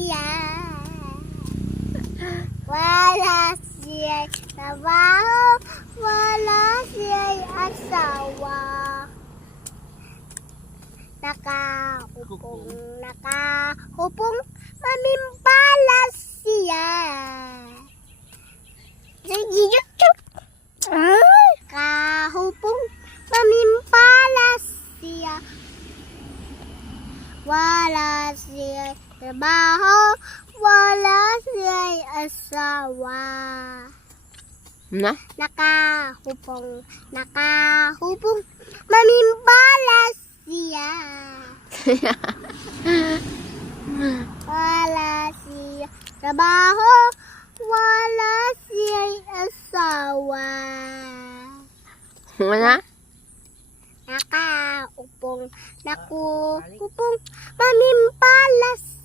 siya. Wala siya'y trabaho, wala siya'y asawa. Nakahupong mamimbalas siya. Kahupong mamimbalas siya. Wala siya'y trabaho, wala siya'y asawa. Na? Nakahupong mamimbalas siya. Wala siya trabaho, wala siya'y asawa. Wala? Nakahupong mamimbalas